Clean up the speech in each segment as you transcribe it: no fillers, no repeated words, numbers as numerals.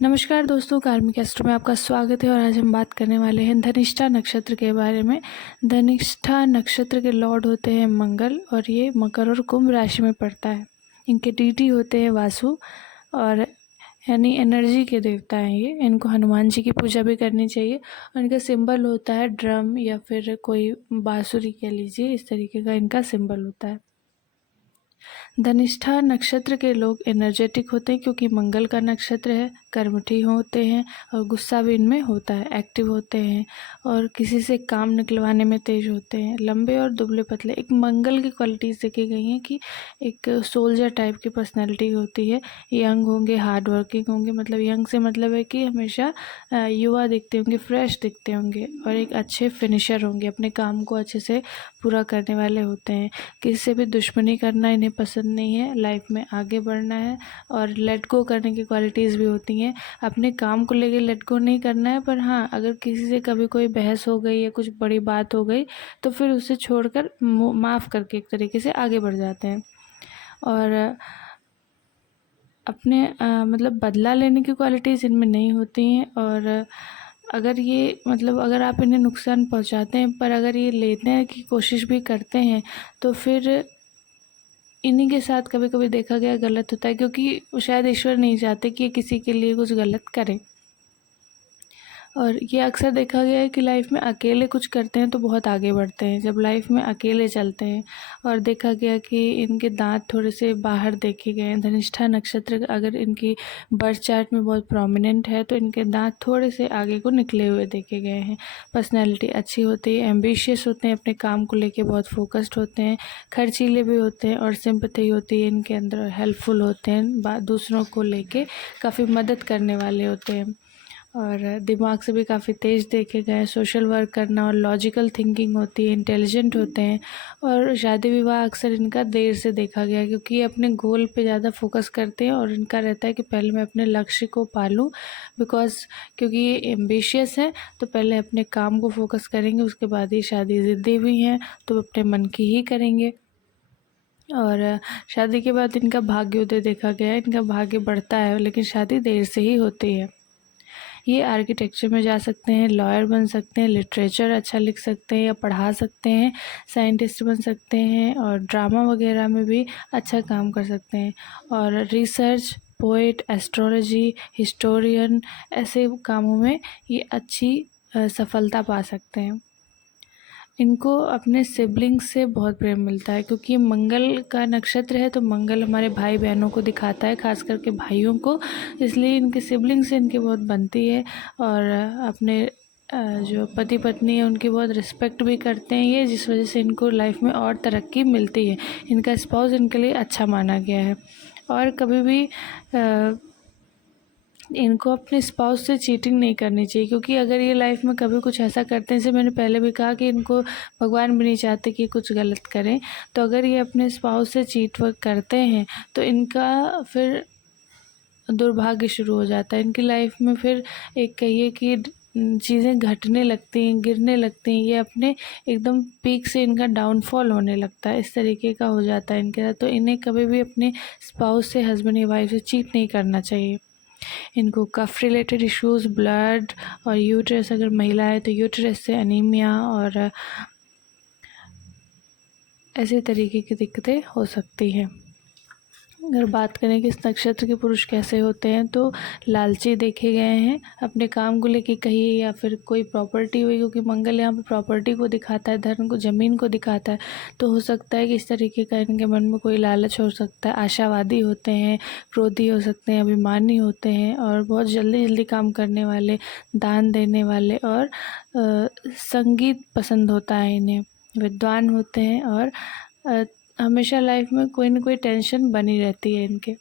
नमस्कार दोस्तों, कार्मिक एस्ट्रो में आपका स्वागत है। और आज हम बात करने वाले हैं धनिष्ठा नक्षत्र के बारे में। धनिष्ठा नक्षत्र के लॉर्ड होते हैं मंगल, और ये मकर और कुंभ राशि में पड़ता है। इनके डीटी होते हैं वासु, और यानी एनर्जी के देवता हैं ये। इनको हनुमान जी की पूजा भी करनी चाहिए। और इनका सिंबल होता है ड्रम या फिर कोई बांसुरी कह लीजिए, इस तरीके का इनका सिंबल होता है। धनिष्ठा नक्षत्र के लोग एनर्जेटिक होते हैं क्योंकि मंगल का नक्षत्र है। कर्मठी होते हैं और गुस्सा भी इनमें होता है, एक्टिव होते हैं और किसी से काम निकलवाने में तेज होते हैं। लंबे और दुबले पतले, एक मंगल की क्वालिटीज़ देखी गई हैं कि एक सोल्जर टाइप की पर्सनैलिटी होती है। यंग होंगे, हार्ड वर्किंग होंगे, मतलब यंग से मतलब है कि हमेशा युवा दिखते होंगे, फ्रेश दिखते होंगे और एक अच्छे फिनिशर होंगे, अपने काम को अच्छे से पूरा करने वाले होते हैं। किसी से भी दुश्मनी करना इन्हें पसंद नहीं है, लाइफ में आगे बढ़ना है और लेट गो करने की क्वालिटीज़ भी होती हैं। अपने काम को लेके लेट गो नहीं करना है, पर हाँ, अगर किसी से कभी कोई बहस हो गई या कुछ बड़ी बात हो गई तो फिर उसे छोड़कर माफ़ करके एक तरीके से आगे बढ़ जाते हैं। और अपने मतलब बदला लेने की क्वालिटीज़ इनमें नहीं होती हैं। और अगर ये मतलब अगर आप इन्हें नुकसान पहुंचाते हैं, पर अगर ये लेने की कोशिश भी करते हैं तो फिर इन्हीं के साथ कभी कभी देखा गया गलत होता है, क्योंकि शायद ईश्वर नहीं चाहते कि ये किसी के लिए कुछ गलत करे। और ये अक्सर देखा गया है कि लाइफ में अकेले कुछ करते हैं तो बहुत आगे बढ़ते हैं, जब लाइफ में अकेले चलते हैं। और देखा गया कि इनके दांत थोड़े से बाहर देखे गए हैं। धनिष्ठा नक्षत्र अगर इनकी बर्थ चार्ट में बहुत प्रोमिनेंट है तो इनके दांत थोड़े से आगे को निकले हुए देखे गए हैं। पर्सनैलिटी अच्छी होती है, एम्बिशियस होते हैं, अपने काम को लेके बहुत फोकस्ड होते हैं, खर्चीले भी होते हैं और सिंपैथी होती है इनके अंदर, हेल्पफुल होते हैं, दूसरों को लेके काफ़ी मदद करने वाले होते हैं। और दिमाग से भी काफ़ी तेज़ देखे गए हैं। सोशल वर्क करना और लॉजिकल थिंकिंग होती है, इंटेलिजेंट होते हैं। और शादी विवाह अक्सर इनका देर से देखा गया है क्योंकि ये अपने गोल पे ज़्यादा फोकस करते हैं और इनका रहता है कि पहले मैं अपने लक्ष्य को पालूँ, क्योंकि ये एम्बिशियस है तो पहले अपने काम को फोकस करेंगे, उसके बाद ही शादी। ज़िद्दी भी हैं तो अपने मन की ही करेंगे। और शादी के बाद इनका भाग्योदय देखा गया है, इनका भाग्य बढ़ता है लेकिन शादी देर से ही होती है। ये आर्किटेक्चर में जा सकते हैं, लॉयर बन सकते हैं, लिटरेचर अच्छा लिख सकते हैं या पढ़ा सकते हैं, साइंटिस्ट बन सकते हैं और ड्रामा वगैरह में भी अच्छा काम कर सकते हैं। और रिसर्च, पोएट, एस्ट्रोलॉजी, हिस्टोरियन, ऐसे कामों में ये अच्छी सफलता पा सकते हैं। इनको अपने सिबलिंग्स से बहुत प्रेम मिलता है क्योंकि ये मंगल का नक्षत्र है, तो मंगल हमारे भाई बहनों को दिखाता है, खास करके भाइयों को, इसलिए इनके सिबलिंग्स से इनकी बहुत बनती है। और अपने जो पति पत्नी है उनकी बहुत रिस्पेक्ट भी करते हैं ये, जिस वजह से इनको लाइफ में और तरक्की मिलती है। इनका स्पाउस इनके लिए अच्छा माना गया है। और कभी भी इनको अपने स्पाउस से चीटिंग नहीं करनी चाहिए, क्योंकि अगर ये लाइफ में कभी कुछ ऐसा करते हैं, जैसे मैंने पहले भी कहा कि इनको भगवान भी नहीं चाहते कि कुछ गलत करें, तो अगर ये अपने स्पाउस से चीट वर्क करते हैं तो इनका फिर दुर्भाग्य शुरू हो जाता है इनकी लाइफ में। फिर एक कहिए कि चीज़ें घटने लगती हैं, गिरने लगती हैं, ये अपने एकदम पीक से इनका डाउनफॉल होने लगता है, इस तरीके का हो जाता है इनके साथ। तो इन्हें कभी भी अपने स्पाउस से, हस्बैंड या वाइफ से चीट नहीं करना चाहिए। इनको कफ रिलेटेड इश्यूज़, ब्लड और यूट्रस, अगर महिला है तो यूट्रस से एनीमिया और ऐसे तरीके की दिक्कतें हो सकती हैं। अगर बात करें कि इस नक्षत्र के पुरुष कैसे होते हैं, तो लालची देखे गए हैं, अपने काम को लेके कहिए या फिर कोई प्रॉपर्टी हुई, क्योंकि मंगल यहाँ पे प्रॉपर्टी को दिखाता है, धन को, ज़मीन को दिखाता है, तो हो सकता है कि इस तरीके का इनके मन में कोई लालच हो सकता है। आशावादी होते हैं, क्रोधी हो सकते हैं, अभिमानी होते हैं और बहुत जल्दी जल्दी काम करने वाले, दान देने वाले और संगीत पसंद होता है इन्हें, विद्वान होते हैं और हमेशा लाइफ में कोई ना कोई टेंशन बनी रहती है इनके।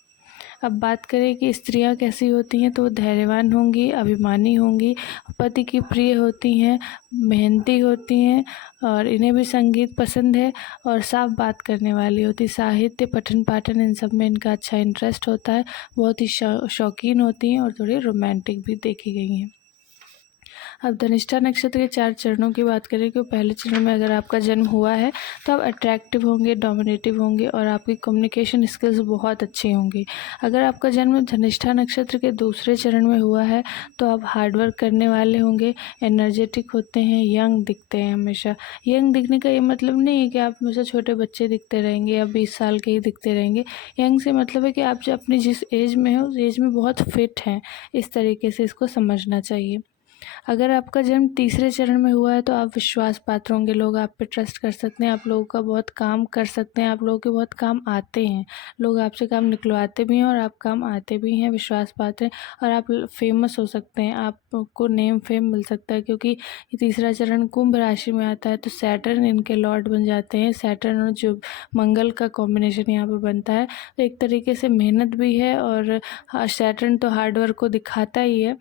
अब बात करें कि स्त्रियां कैसी होती हैं, तो वो धैर्यवान होंगी, अभिमानी होंगी, पति की प्रिय होती हैं, मेहनती होती हैं और इन्हें भी संगीत पसंद है और साफ बात करने वाली होती। साहित्य, पठन पाठन, इन सब में इनका अच्छा इंटरेस्ट होता है। बहुत ही शौकीन होती हैं और थोड़ी रोमांटिक भी देखी गई हैं। अब धनिष्ठा नक्षत्र के 4 चरणों की बात करें कि पहले चरण में अगर आपका जन्म हुआ है तो आप अट्रैक्टिव होंगे, डोमिनेटिव होंगे और आपकी कम्युनिकेशन स्किल्स बहुत अच्छी होंगी। अगर आपका जन्म धनिष्ठा नक्षत्र के दूसरे चरण में हुआ है तो आप हार्डवर्क करने वाले होंगे, एनर्जेटिक होते हैं, यंग दिखते हैं हमेशा। यंग दिखने का ये मतलब नहीं है कि आप हमेशा छोटे बच्चे दिखते रहेंगे या 20 साल के ही दिखते रहेंगे। यंग से मतलब है कि आप जो अपनी जिस एज में हो उस एज में बहुत फिट हैं। इस तरीके से इसको समझना चाहिए। अगर आपका जन्म तीसरे चरण में हुआ है तो आप विश्वास पात्र होंगे, लोग आप पे ट्रस्ट कर सकते हैं, आप लोगों का बहुत काम कर सकते हैं, आप लोगों के बहुत काम आते हैं, लोग आपसे काम निकलवाते भी हैं और आप काम आते भी हैं, विश्वास पात्र हैं और आप फेमस हो सकते हैं, आपको नेम फेम मिल सकता है। क्योंकि ये तीसरा चरण कुंभ राशि में आता है तो सैटर्न इनके लॉर्ड बन जाते हैं। सैटर्न और जो मंगल का कॉम्बिनेशन यहाँ पर बनता है तो एक तरीके से मेहनत भी है और सैटर्न तो हार्डवर्क को दिखाता ही है,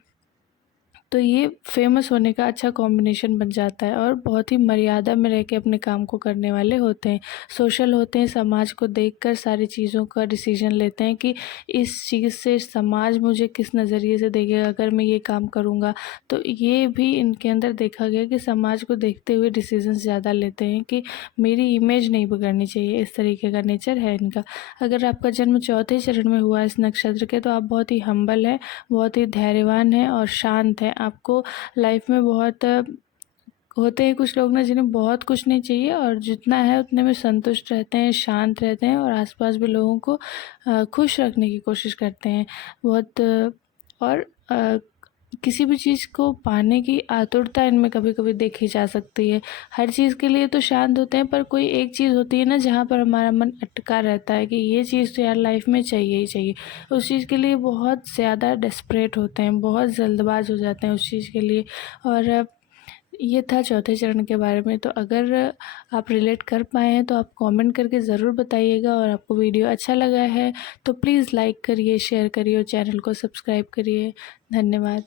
तो ये फेमस होने का अच्छा कॉम्बिनेशन बन जाता है और बहुत ही मर्यादा में रह के अपने काम को करने वाले होते हैं, सोशल होते हैं, समाज को देखकर सारी चीज़ों का डिसीजन लेते हैं कि इस चीज़ से समाज मुझे किस नज़रिए से देखेगा अगर मैं ये काम करूँगा। तो ये भी इनके अंदर देखा गया कि समाज को देखते हुए डिसीजंस ज़्यादा लेते हैं कि मेरी इमेज नहीं बिगड़नी चाहिए, इस तरीके का नेचर है इनका। अगर आपका जन्म चौथे चरण में हुआ है इस नक्षत्र के तो आप बहुत ही हम्बल हैं, बहुत ही धैर्यवान हैं और शांत हैं। आपको लाइफ में बहुत होते हैं कुछ लोग ना जिन्हें बहुत कुछ नहीं चाहिए और जितना है उतने में संतुष्ट रहते हैं, शांत रहते हैं और आसपास भी लोगों को खुश रखने की कोशिश करते हैं बहुत। और किसी भी चीज़ को पाने की आतुरता इनमें कभी कभी देखी जा सकती है। हर चीज़ के लिए तो शांत होते हैं पर कोई एक चीज़ होती है ना जहाँ पर हमारा मन अटका रहता है कि ये चीज़ तो यार लाइफ में चाहिए ही चाहिए, उस चीज़ के लिए बहुत ज़्यादा डेस्परेट होते हैं, बहुत जल्दबाज हो जाते हैं उस चीज़ के लिए। और ये था चौथे चरण के बारे में। तो अगर आप रिलेट कर पाए हैं तो आप कमेंट करके ज़रूर बताइएगा और आपको वीडियो अच्छा लगा है तो प्लीज़ लाइक करिए, शेयर करिए और चैनल को सब्सक्राइब करिए। धन्यवाद।